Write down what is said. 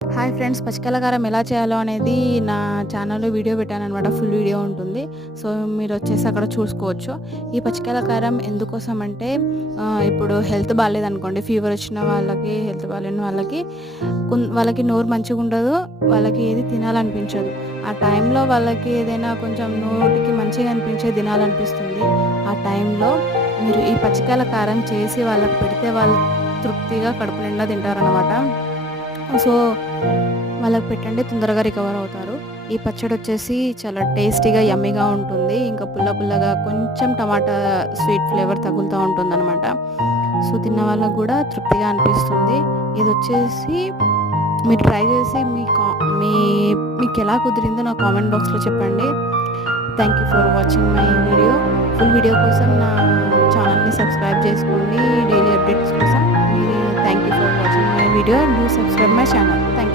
Hi friends, పచ్చికల కారం ఎలా చేయాలో అనేది నా ఛానల్లో వీడియో పెట్టాననమాట. ఫుల్ వీడియో ఉంటుంది. సో మీరు వచ్చేసి అక్కడ చూసుకోవచ్చు. ఈ పచ్చికల కారం ఎందుకోసం అంటే ఇప్పుడు హెల్త్ బాగాలేదనుకోండి, ఫీవర్ వచ్చిన వాళ్ళకి, హెల్త్ బాగాలేని వాళ్ళకి వాళ్ళకి నోరు మంచిగా ఉండదు, వాళ్ళకి ఏది తినాలనిపించదు. ఆ టైంలో వాళ్ళకి ఏదైనా కొంచెం నోటికి మంచిగా అనిపించే తినాలనిపిస్తుంది. ఆ టైంలో మీరు ఈ పచ్చికల కారం చేసి వాళ్ళకి పెడితే వాళ్ళు తృప్తిగా కడుపు నిండా తింటారనమాట. సో వాళ్ళకి పెట్టండి, తొందరగా రికవర్ అవుతారు. ఈ పచ్చడి వచ్చేసి చాలా టేస్టీగా, యమ్మీగా ఉంటుంది. ఇంకా పుల్ల పుల్లగా కొంచెం టమాటా స్వీట్ ఫ్లేవర్ తగులుతూ ఉంటుందన్నమాట. సో తిన్న వాళ్ళకి కూడా తృప్తిగా అనిపిస్తుంది. ఇది వచ్చేసి మీరు ట్రై చేసి మీ మీకు ఎలా కుదిరిందో నా కామెంట్ బాక్స్లో చెప్పండి. Thank you for watching my video. Full video కోసం నా ఛానల్ని సబ్స్క్రైబ్ చేసుకోండి. డైలీ అప్డేట్స్ కోసం. Thank you for watching my video. Do subscribe my channel. Thank you.